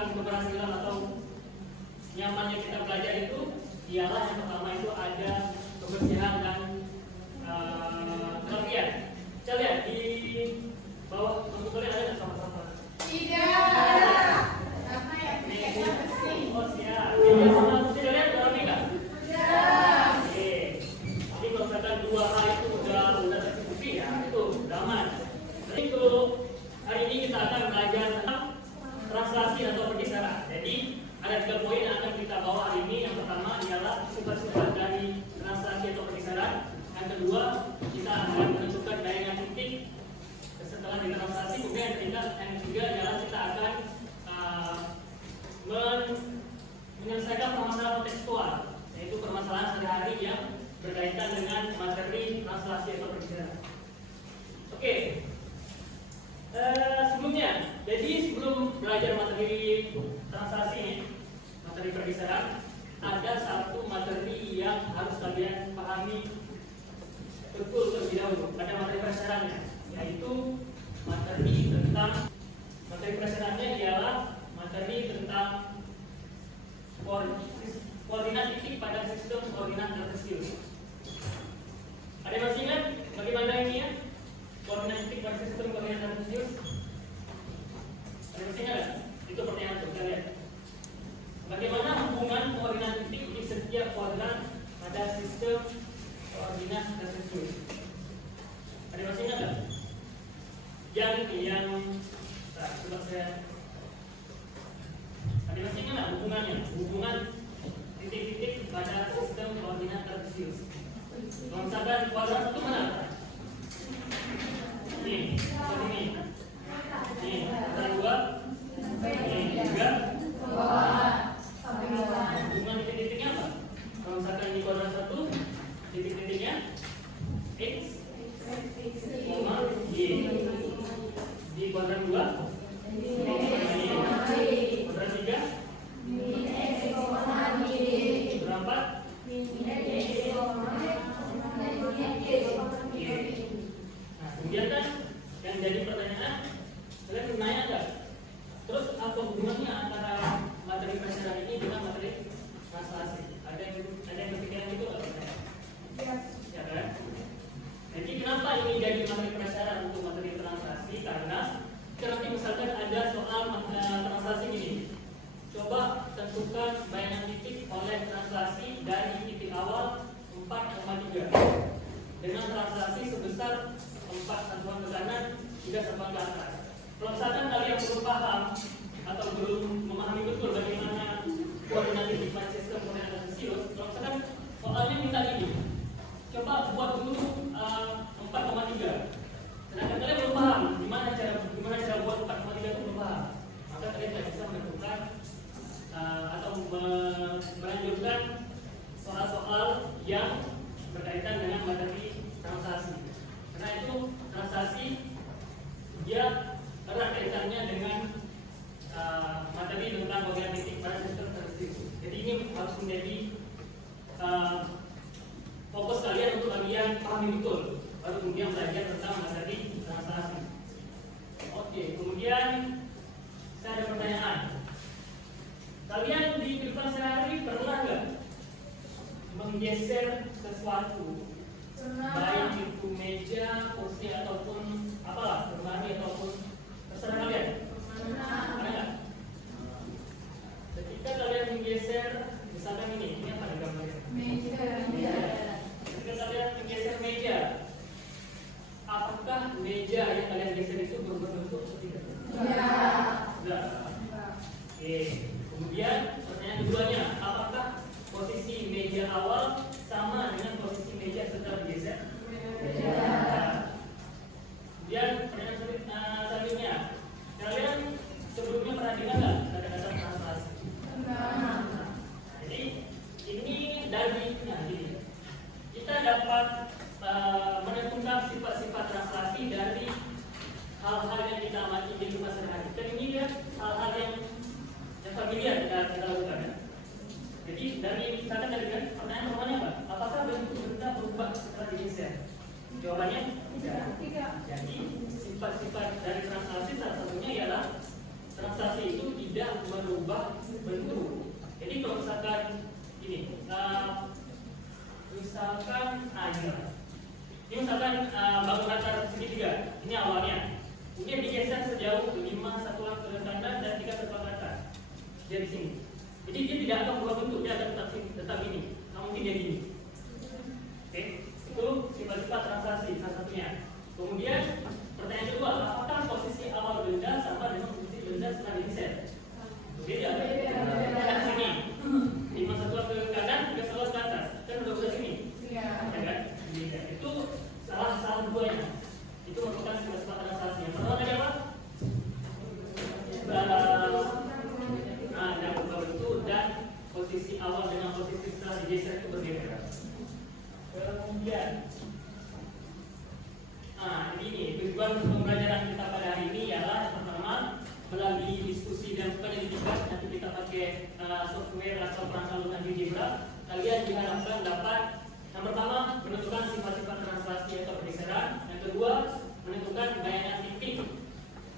menentukan keberhasilan atau nyamannya kita belajar itu ialah yang pertama itu ada kebersihan dan kerapian. Kita lihat di bawah untuk kalian ada sama-sama. Tidak. Karena yang Ini bersih. oh siap. Ini sama bersih kalian udah rapi nggak? Tidak. Oke. Jadi kalau misalkan 2A itu udah tercukupi ya itu udah aman. Jadi untuk hari ini kita akan belajar tentang translasi atau pergeseran. Jadi ada 3 poin yang akan kita bawa hari ini. Yang pertama ialah sifat-sifat dari translasi atau pergeseran. Yang kedua kita akan menentukan daerah titik setelah ditranslasi. Kemudian yang ketiga ialah kita akan menyelesaikan permasalahan kontekstual, yaitu permasalahan sehari-hari yang berkaitan dengan materi translasi atau pergeseran. Oke. Sebelumnya, jadi sebelum belajar materi translasi ini, materi pergeseran, ada satu materi yang harus kalian pahami betul terlebih dahulu. Ada materi pergeserannya, yaitu materi tentang ialah materi tentang koordinat titik pada sistem koordinat kartesius. Ada yang masih ingat bagaimana ini ya? Koordinat titik pada sistem koordinat kartesius. Ada masih ingat? Itu pertanyaan untuk kalian. Bagaimana hubungan koordinat titik di setiap koordinat pada sistem koordinat kartesius? Ada masih ingat nggak? Coba saya. Ada masih ingat nggak hubungannya? Hubungan titik-titik pada sistem koordinat kartesius. Kalau misalkan kuadrat itu mana? Ini, seperti ini. Ini, kuadrat 2. Ini juga. Hubungan titik-titiknya apa? Kalau misalkan ini kuadrat 1, titik-titiknya X, Y. Di kuadrat 2, kuadrat 3, berapa? Nah, kemudian kan yang jadi pertanyaan, kalian menanya nggak? Terus apa hubungannya antara materi pergeseran ini dengan materi translasi? Ada yang berpikiran itu nggak? Ya kan? Jadi kenapa ini jadi materi pergeseran untuk materi translasi? Karena nanti misalkan ada soal translasi ini. Coba tentukan bayangan titik oleh translasi dari titik awal 4,3 dengan translasi sebesar 4 satuan ke kanan, 3 satuan ke atas. Kalau misalkan kalian belum paham atau belum memahami betul bagaimana koordinat titik pada sistem koordinat kartesius, kalau misalkan soalnya minta ini, coba buat dulu 4,3. Sedangkan kalian belum paham gimana cara buat 4,3 itu belum paham, maka kalian tidak bisa menentukan atau melanjutkan soal-soal yang berkaitan dengan materi translasi. Karena itu translasi dia erat kaitannya dengan materi tentang koordinat titik pada sistem kartesius. Jadi ini harus menjadi fokus kalian untuk kalian pahami betul, baru kemudian belajar tentang materi translasi. Oke, kemudian saya ada pertanyaan. Kalian di kehidupan sehari pernah nggak menggeser sesuatu, baik itu meja, kursi ataupun apalah, lemari ataupun terserah kalian? Pernah nggak? Ketika kalian menggeser, misalkan ini apa nih gambarnya? Meja. Ketika kalian menggeser meja, apakah meja yang kalian geser itu berbentuk atau tidak? Tidak. Oke. Kemudian pertanyaan keduanya, apakah posisi meja awal sama dengan posisi meja setelah digeser? Kemudian pertanyaan selanjutnya, kalian sebelumnya pernah dengar nggak kata-kata translasi? Jadi ini dari kita dapat menentukan sifat-sifat translasi dari hal-hal yang kita amati di kehidupan sehari-hari. Dan ini dia hal-hal yang familiar kita lakukan ya. Jadi dari misalkan dari pertanyaan pertamanya apa? Apakah bentuk benda berubah setelah digeser? Jawabannya tidak. Jadi sifat-sifat dari translasi salah satunya ialah transaksi itu tidak merubah bentuk. Jadi kalau misalkan ini, misalkan bangun datar segitiga, ini awalnya, kemudian digeser sejauh 5 satuan ke kanan dan 3 satuan ke atas dari sini. Jadi dia tidak akan berubah bentuk, dia akan tetap ini. Nah, mungkin dia gini. Oke, itu sifat-sifat transaksi salah satunya. Kemudian pertanyaan kedua, apakah posisi awal benda sama dengan posisi benda setelah digeser? Beda. Kan sini 5 satuan ke kanan, 3 satuan ke atas. Kan udah sini. Ya kan? Beda. Itu salah duanya. Itu merupakan sifat-sifat transaksi. Yang pertama tadi apa? Yang berubah bentuk dan posisi awal dengan posisi setelah digeser itu berbeda. Kemudian, ini tujuan pembelajaran kita pada hari ini ialah yang pertama melalui diskusi dan penyelidikan. Nanti kita pakai software atau perangkat lunak GeoGebra. Kalian diharapkan dapat yang pertama menentukan sifat-sifat translasi atau pergeseran. Yang kedua menentukan bayangan titik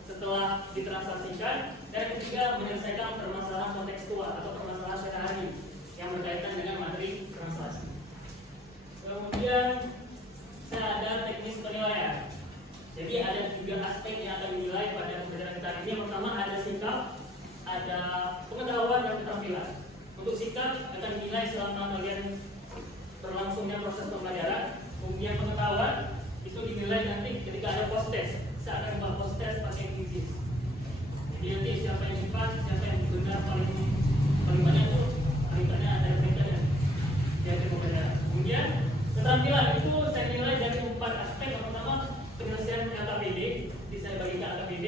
setelah ditransaksikan. Dan yang ketiga menyelesaikan permasalahan kontekstual atau permasalahan sehari-hari yang berkaitan dengan materi translasi. Kemudian saya ada teknis penilaian. Jadi ada 3 aspek yang akan dinilai pada pembelajaran kita ini. Yang pertama ada sikap, ada pengetahuan dan keterampilan. Untuk sikap akan dinilai selama kalian berlangsungnya proses pembelajaran. Kemudian pengetahuan itu dinilai nanti ketika ada post test. Saya akan buat post test pakai kuis. Jadi nanti siapa yang cepat, siapa yang benar paling banyak itu paling ada referensinya di akhir pembelajaran. Kemudian keterampilan itu saya nilai dari 4 aspek. Yang pertama penyelesaian LKPD, saya bagi ke LKPD,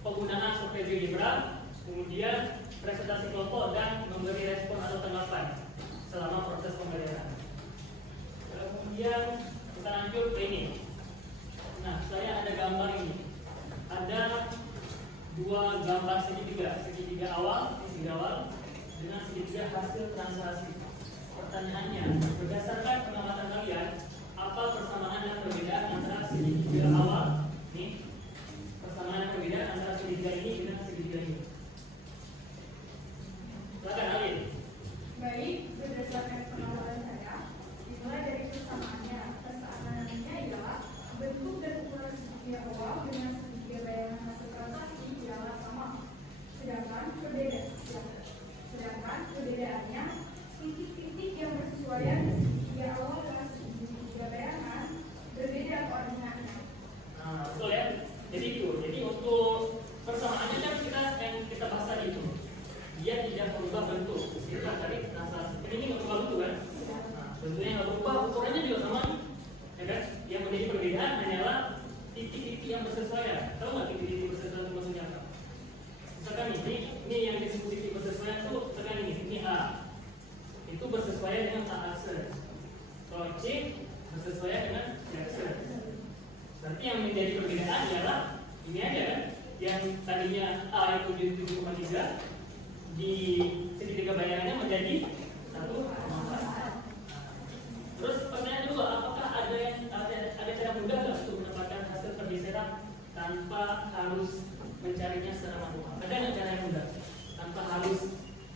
penggunaan software GeoGebra, kemudian presentasi kelompok dan memberi respon atau tanggapan selama proses pembelajaran. Kemudian kita lanjut ke ini. Nah, saya ada gambar ini. Ada 2 gambar segitiga awal dengan segitiga hasil translasi. Pertanyaannya, berdasarkan pengamatan kalian, apa persamaan dan perbedaan antara segitiga awal nih, persamaan dan perbedaan antara segitiga ini dengan segitiga ini? Silakan Alin. Baik, berdasarkan pengamatan saya, dimulai dari persamaannya. Persamaannya ialah bentuk dan ukuran segitiga awal dengan segitiga bayangan hasil transaksi ialah sama. Sedangkan perbedaannya titik-titik yang bersesuaian segitiga awal dengan segitiga bayangan berbeda koordinatnya. Nah, betul ya. Jadi itu. Jadi untuk persamaannya kan kita bahas tadi itu. Dia tidak berubah bentuk. Kita tadi translasi. Ini nggak berubah bentuk kan? Nah, bentuknya nggak berubah, ukurannya juga sama. Ya kan? Yang menjadi perbedaan hanyalah titik-titik yang bersesuaian. Tahu nggak titik-titik bersesuaian itu maksudnya apa? Misalkan ini yang disebut titik bersesuaian itu, misalkan ini A. Itu bersesuaian dengan A aksen. Kalau C bersesuaian dengan C aksen. Berarti yang menjadi perbedaan ialah ini aja kan? Yang tadinya A itu 7,3 di segitiga bayangannya menjadi 1,4. Terus pertanyaan kedua, apakah ada cara mudah nggak untuk mendapatkan hasil pergeseran tanpa harus mencarinya secara manual? Ada nggak cara yang mudah tanpa harus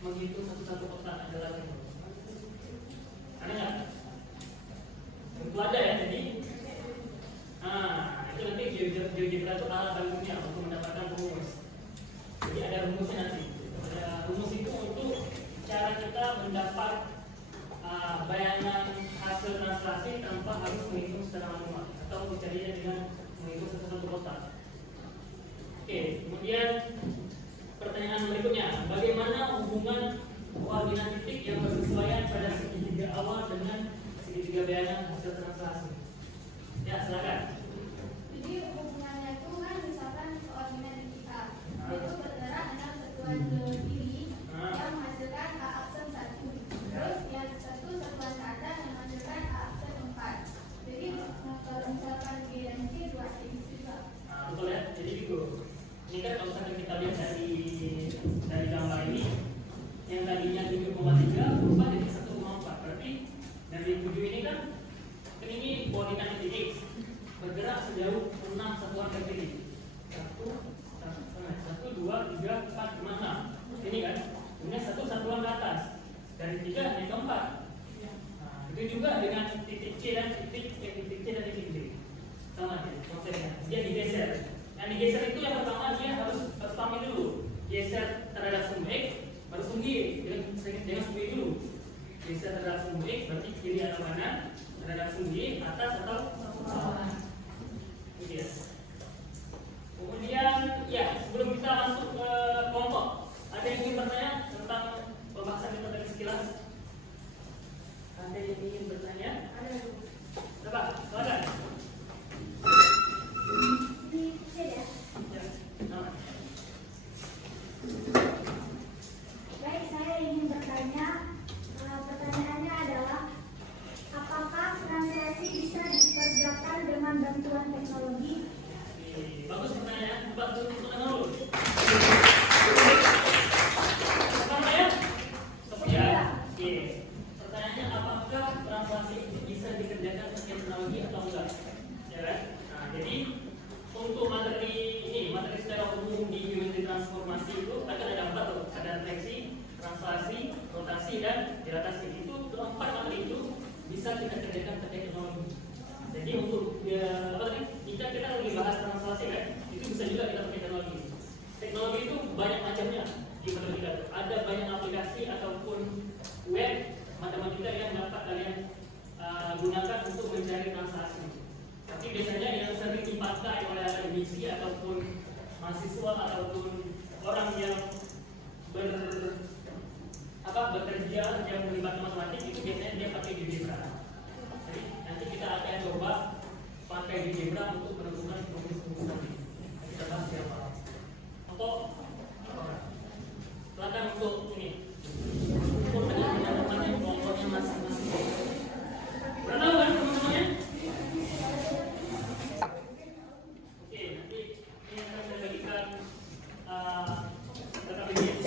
menghitung satu-satu kotak adalah yang ada nggak? Tentu ada ya. Jadi, itu nanti GeoGebra itu alat bantunya untuk mendapatkan rumus. Jadi ada rumusnya nanti. Rumus itu untuk cara kita mendapat bayangan hasil translasi tanpa harus menghitung secara manual atau mencarinya dengan menghitung satu-satu kotak. Oke, kemudian pertanyaan berikutnya, bagaimana hubungan koordinat titik yang bersesuaian pada segitiga awal dengan segitiga bayangan hasil translasi? Ya, silakan. Jadi hubungannya itu kan misalkan koordinat titik A itu bergerak dengan satuan ke kiri yang menghasilkan A aksen 1. Terus yang satu satuan ke atas yang menghasilkan A aksen 4. Jadi kalau misalkan B dan C 2 aksen juga. Betul ya, jadi gitu. Ini kan kalau misalkan kita lihat dari gambar ini, yang tadinya 7,3 berubah jadi 1,4. Berarti dari 7 ini kan ini koordinat titik X. kemudian 1 satuan ke atas, dari 3 naik ke 4. Nah, itu juga dengan titik C dan titik D. Sama ya konsepnya, dia digeser. Yang digeser itu yang pertama dia harus pahami dulu, geser terhadap sumbu X, baru sumbu Y dengan sumbu Y dulu. Geser terhadap sumbu X berarti kiri atau kanan, terhadap sumbu Y atas atau bawah. Itu dia. Kemudian ya sebelum kita masuk ke kelompok, ada yang ingin bertanya tentang pembahasan kita dari sekilas? Ada yang ingin bertanya? Coba, silakan. Baik, saya ingin bertanya. Pertanyaannya adalah, apakah translasi bisa dikerjakan dengan bantuan teknologi? Bagus pertanyaan, coba untuk dulu. Apa ya? Ya. Oke. Pertanyaannya apakah translasi itu bisa dikerjakan dengan teknologi atau enggak? Ya kan? Nah, jadi untuk materi ini, materi secara umum di geometri transformasi itu akan ada 4 tuh. Ada refleksi, translasi, rotasi, dan dilatasi. Itu keempat materi itu bisa kita kerjakan pakai teknologi. Jadi untuk apa tadi? Jika kita lagi bahas translasi kan, itu bisa juga kita pakai teknologi. Teknologi itu banyak macamnya di matematika. Ada banyak aplikasi ataupun web matematika yang dapat kalian gunakan untuk mencari translasi. Tapi biasanya yang sering dipakai oleh akademisi ataupun mahasiswa ataupun orang yang bekerja yang melibatkan matematik itu biasanya dia pakai GeoGebra. Jadi nanti kita akan coba pakai GeoGebra untuk menentukan rumus-rumus tadi. Kita bahas siapa. Untuk silakan untuk ini. Untuk teman-teman yang kelompoknya masing-masing. Udah tahu kan teman-temannya? Oke, nanti ini akan saya bagikan data BGS.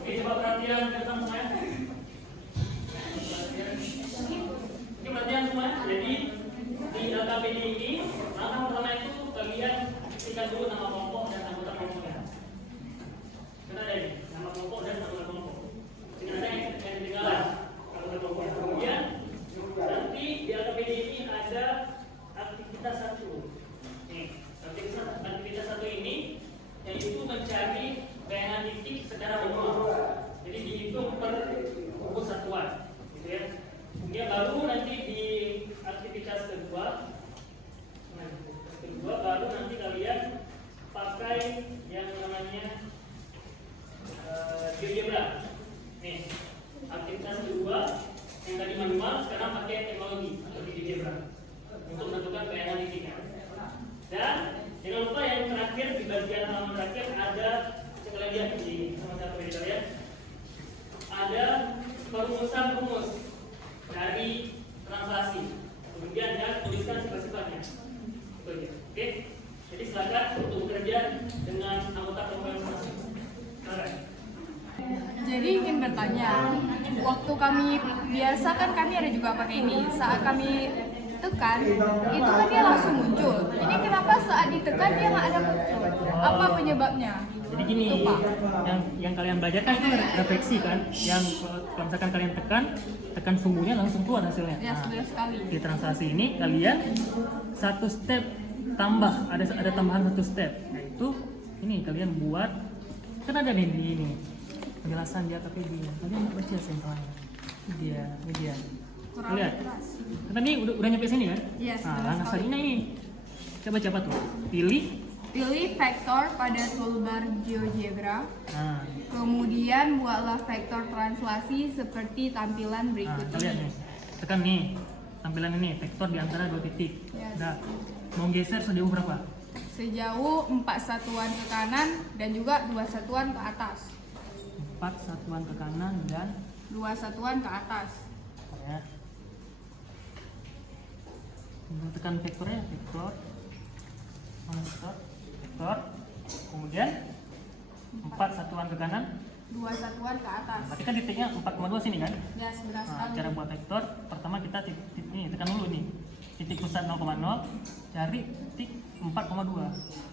Oke, coba perhatian tentang semuanya. Ini perhatian semuanya. Jadi di LKPD ini langkah pertama itu kalian ketikkan dulu nama kelompok dan anggota kelompoknya. Kita ada ini nama kelompok dan anggota kelompok. Tidak ada yang ketinggalan anggota kelompok. Kemudian nanti di LKPD ini ada aktivitas 1. Nih, aktivitas 1 ini yaitu mencari bayangan titik secara manual. Jadi dihitung per rumus satuan, gitu ya. Kemudian baru nanti di aktivitas kedua, baru nanti kalian pakai yang namanya GeoGebra. Nih, aktivitas kedua yang tadi manual sekarang pakai teknologi seperti GeoGebra untuk menentukan bayangan titiknya. Dan jangan lupa yang terakhir di bagian halaman terakhir ada sekalian lihat di sama-sama kita lihat. Ada perumusan rumus dari translasi. Kemudian dan tuliskan sifat-sifatnya. Itu aja. Oke. Jadi silakan untuk bekerja dengan anggota kelompok masing-masing. Silakan. Jadi ingin bertanya, waktu kami biasa kan kami ada juga pakai ini. Saat kami tekan, itu kan dia langsung muncul. Ini kenapa saat ditekan dia nggak ada muncul? Apa penyebabnya? Jadi gini, Itu, Pak. yang kalian belajar kan itu refleksi kan, yang kalau misalkan kalian tekan sumbunya langsung keluar hasilnya. Ya, sudah sekali. Di translasi ini kalian satu step tambah, ada tambahan satu step, yaitu ini kalian buat kan ada nih di ini penjelasan dia tapi di kalian nggak baca sentralnya ini dia Kurang lihat jelas. tadi udah nyampe sini kan? Yes, Nah, benar langkah sekali. selanjutnya ini coba tuh Pilih vektor pada toolbar GeoGebra. nah Kemudian buatlah vektor translasi seperti tampilan berikut kita lihat ini. nih, tekan nih tampilan ini vektor di antara 2 titik. Yes. Nah, mau geser sejauh berapa? Sejauh 4 satuan ke kanan dan juga 2 satuan ke atas. 4 satuan ke kanan dan 2 satuan ke atas. ya. Tekan vektornya, vektor, kemudian 4 satuan ke kanan. 2 satuan ke atas. Berarti kan titiknya 4,2 sini kan? Ya, benar Nah, sekali. cara buat vektor pertama kita kita ini tekan dulu nih. Titik pusat 0,0 cari titik 4,2.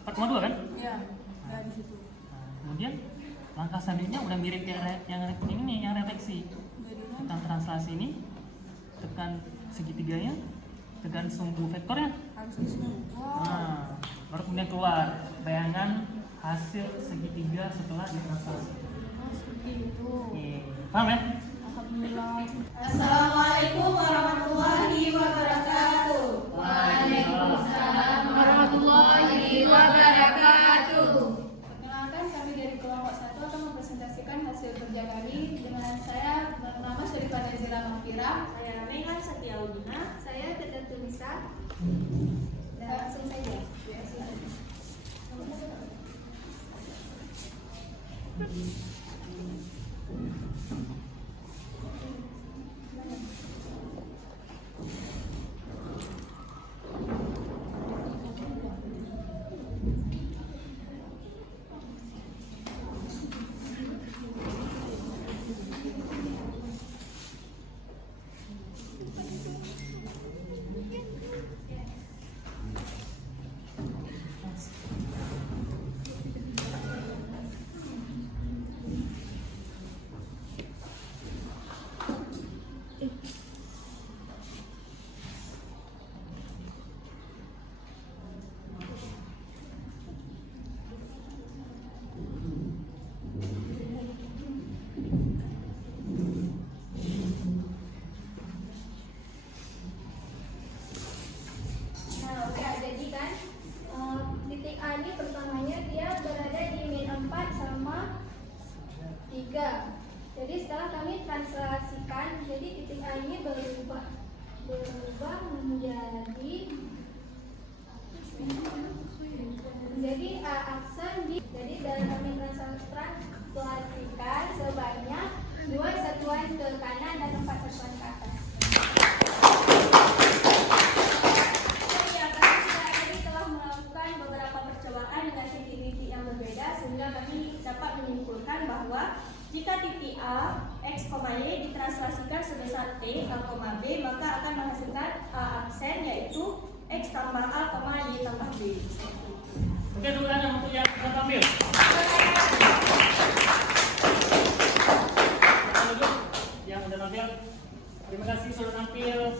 4,2 kan? Iya, dari situ. Nah, kemudian langkah selanjutnya udah mirip kayak yang ini nih, yang refleksi. Tekan translasi ini, tekan segitiganya, tekan sumbu vektornya. Harus di sini. Nah, baru kemudian keluar bayangan hasil segitiga setelah ditranslasi. Oh, seperti itu. Oke, paham ya? Alhamdulillah. Assalamualaikum warahmatullahi wabarakatuh. Waalaikumsalam warahmatullahi wabarakatuh. Perkenalkan, kami dari kelompok 1 akan mempresentasikan hasil kerja kami dengan saya bernama Syarifah Nazira Mafira. Saya Megan Setiaudina. Saya Tete Tulisa. Dan langsung saja. Nah, oke, jadi kan titik A ini pertamanya dia berada di min 4 sama 3. Jadi setelah kami translasikan, jadi titik A ini berubah menjadi A aksen di. Jadi dalam kami translasikan sebanyak 2 satuan ke kanan dan 4 satuan ke atas. Beberapa percobaan dengan titik-titik yang berbeda sehingga kami dapat menyimpulkan bahwa jika titik A, X, Y ditranslasikan sebesar T, A, B, maka akan menghasilkan A aksen yaitu X tambah A, Y tambah B. Oke, tepuk tangan untuk yang sudah tampil. Yang sudah tampil, terima kasih sudah tampil.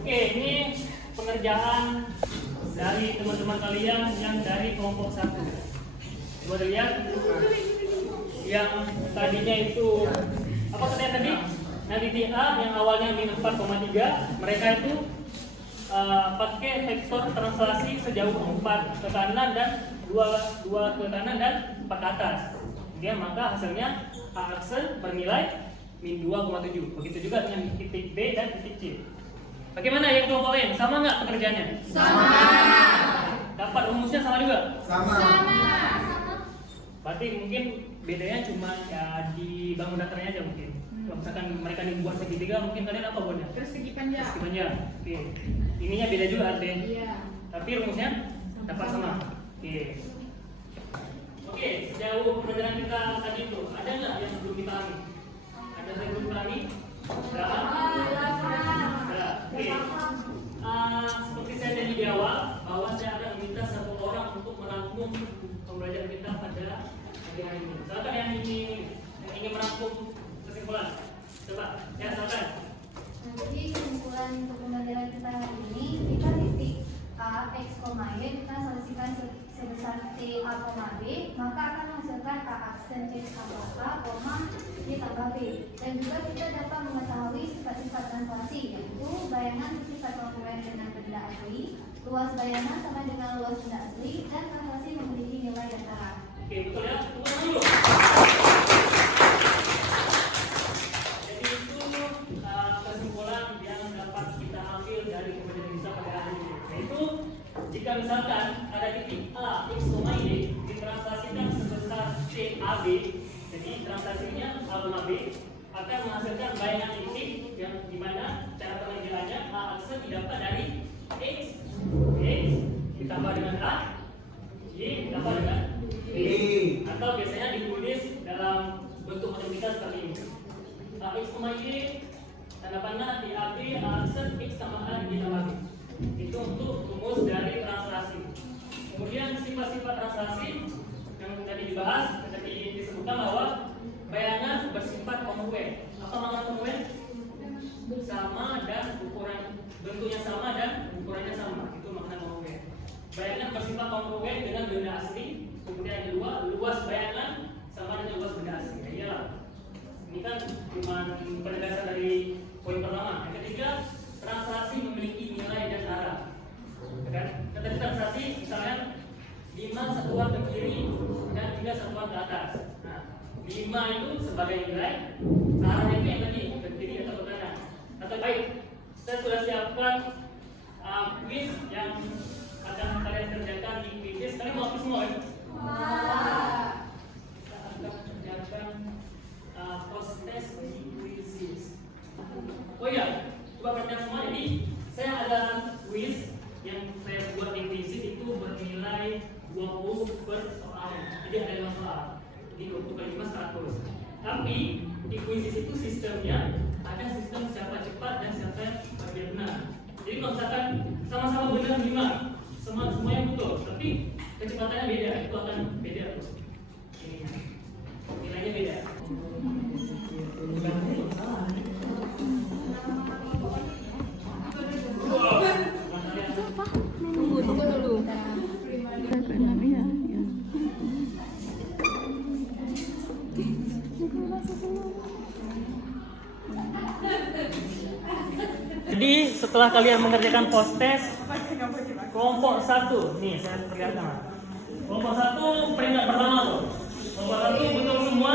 Oke, ini pengerjaan dari teman-teman kalian yang dari kelompok 1. Coba lihat yang tadinya itu apa katanya tadi? Nah, titik A yang awalnya min 4,3, mereka itu pakai vektor translasi sejauh 4 ke kanan dan 2 ke kanan dan 4 ke atas. Kemudian maka hasilnya A aksen bernilai min 2,7. Begitu juga dengan titik B dan titik C. Bagaimana yang kelompok lain? Sama nggak pekerjaannya? Sama. Dapat rumusnya sama juga? Sama. Berarti mungkin bedanya cuma ya di bangun datarnya aja mungkin. Kalau misalkan mereka dibuat segitiga, mungkin kalian apa buatnya? Persegi panjang. Persegi panjang. Oke. Ininya beda juga artinya. Iya. Tapi rumusnya dapat sama. Oke. Oke, sejauh pelajaran kita tadi itu ada nggak yang belum dipahami? Ada yang belum dipahami? Ada. Oke. Seperti saya tadi di awal, bahwa saya akan meminta satu orang untuk merangkum pembelajaran kita pada pagi hari ini. Silakan yang ingin merangkum kesimpulan. Coba, ya silakan. Nah, jadi kesimpulan untuk pembelajaran kita hari ini, kita titik A, X, Y ditranslasikan sebesar T, A, B, maka akan menghasilkan A aksen X tambah A, Y tambah B. Dan juga kita dapat mengetahui sifat-sifat translasi, yaitu bayangan bersifat kongruent dengan benda asli, luas bayangan sama dengan luas benda asli, dan translasi memiliki nilai dataran. Oke, betul ya. Tunggu dulu. Jadi itu kesimpulan yang dapat kita ambil dari pembelajaran kita pada hari ini. Yaitu jika misalkan ada titik A, X, Y ditranslasikan sebesar C, A, B, jadi translasinya A, B akan menghasilkan bayangan titik yang dimana cara pengambilannya A aksen didapat dari X ditambah dengan A, Y ditambah dengan B, atau biasanya ditulis dalam bentuk matematika seperti ini. A X, Y, tanda panah di AB, aksen X sama A ditambah B. Itu untuk rumus dari translasi. Kemudian sifat-sifat translasi yang tadi dibahas, tadi disebutkan bahwa bayangan bersifat kongruen. Apa makna kongruen? Sama dan ukuran bentuknya sama dan ukurannya sama. Itu makna kongruen. Bayangan bersifat kongruen dengan benda asli. Kemudian yang kedua, luas bayangan sama dengan luas benda asli. Ya iyalah. Ini kan cuma penegasan dari poin pertama. Yang ketiga, translasi memiliki nilai dan arah. Kan? Tadi translasi misalnya 5 satuan ke kiri dan 3 satuan ke atas. Nah, 5 itu sebagai nilai, arah itu yang tadi ke kiri atau ke kanan. Atau baik, saya sudah siapkan quiz yang akan kalian kerjakan di quiz. Kalian mau hapus semua ya? Kita akan kerjakan post test di quizzes. Oh iya, coba perhatikan semua. Jadi saya ada quiz yang saya buat di quizzes itu bernilai 20 per soal. Jadi ada 5 soal. Jadi 20 kali 5 100. Tapi di quizzes itu sistemnya ada sistem siapa cepat dan siapa yang benar. Jadi kalau misalkan sama-sama benar 5, semuanya betul, tapi kecepatannya beda, itu akan beda tuh. Nilainya beda. Tunggu dulu. Iya. Jadi setelah kalian mengerjakan post test kelompok 1, nih saya perlihatkan. Kelompok 1 peringkat pertama tuh. Kelompok 1 betul semua,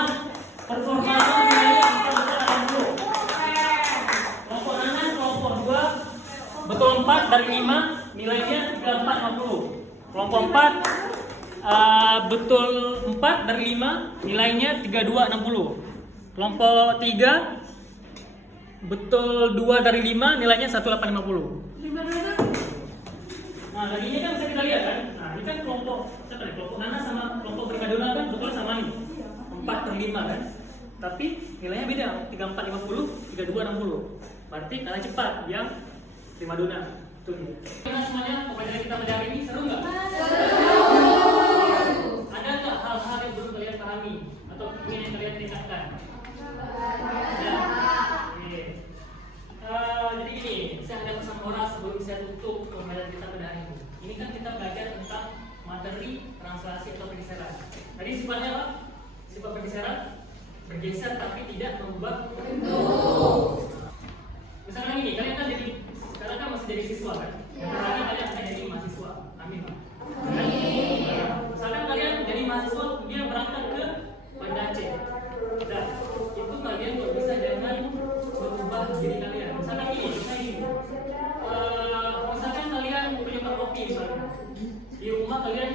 performanya nilainya betul 60. Kelompok Nanas kelompok 2 betul 4 dari 5, nilainya 3450. Kelompok 4 betul 4 dari 5, nilainya 3260. Kelompok 3 betul 2 dari 5, nilainya 1850. Nah, dari ini kan bisa kita lihat kan. Nah, ini kan kelompok Nana sama kelompok Primadona kan betul sama nih. 4 per 5 kan. Tapi nilainya beda, 3450, 3260. Berarti kalah cepat yang Primadona. Betul nih. Nah, semuanya pembelajaran kita pada hari ini seru nggak? Seru. Ada nggak hal-hal yang belum kalian pahami atau ingin yang kalian tingkatkan? Jadi gini, saya ada pesan moral sebelum saya tutup pembelajaran kita pada hari ini. Ini kan kita belajar tentang materi translasi atau pergeseran. Tadi sifatnya apa? Sifat pergeseran bergeser tapi tidak mengubah bentuk. Misalnya gini, kalian kan jadi sekarang kan masih jadi siswa kan? Yang lagi kalian akan jadi mahasiswa. Amin. Misalkan kalian jadi mahasiswa, dia berangkat ke Banda Aceh. Dan itu kalian nggak bisa dengan berubah diri kalian. Misalkan ini, misalkan kalian punya kopi misalnya. Di rumah kalian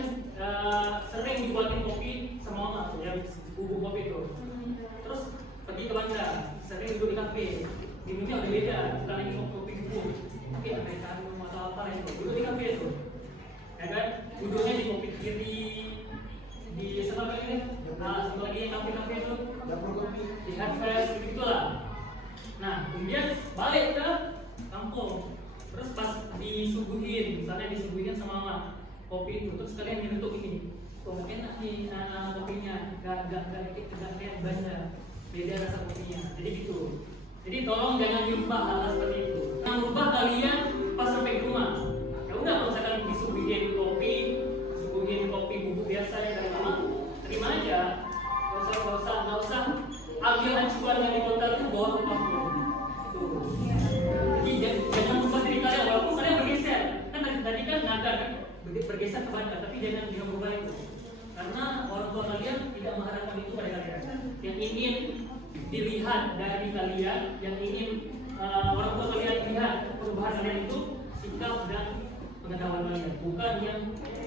sering dibuatin kopi sama mama, ya bubuk kopi itu. Terus pergi ke bandar, sering duduk di kafe. Minumnya udah beda, bukan lagi kopi bubuk. Oke, americano atau apa itu. Duduk di kafe itu, ya kan? Duduknya di kopi kiri, di sana lagi nih. Nah, satu lagi kafe-kafe itu, di Harvest, gitulah. Nah, kemudian balik ke kampung. Terus pas disuguhin, misalnya disuguhin sama mama kopi itu, terus kalian nyentuh ini. Kok enak nih kopinya, gak kayak Banda, beda rasa kopinya. Jadi gitu. Jadi tolong jangan dirubah hal seperti itu. Yang rubah kalian pas sampai ke rumah. Ya udah, kalau misalkan disuguhin kopi bubuk biasa ya dari mama, terima aja. Nggak usah ambil acuan dari kota itu bawa ke kampung. Jadi jangan ubah diri kalian walaupun kalian bergeser. Kan tadi kan nada kan bergeser ke Banda, tapi jangan berubah itu. Karena orang tua kalian tidak mengharapkan itu pada kalian. Yang ingin dilihat dari kalian, yang ingin orang tua kalian lihat perubahan kalian itu sikap dan pengetahuan kalian, bukan yang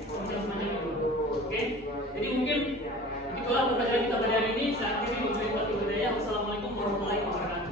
semacam itu. Oke? Jadi mungkin itulah pembelajaran kita pada hari ini. Saya akhiri. Wassalamualaikum warahmatullahi wabarakatuh.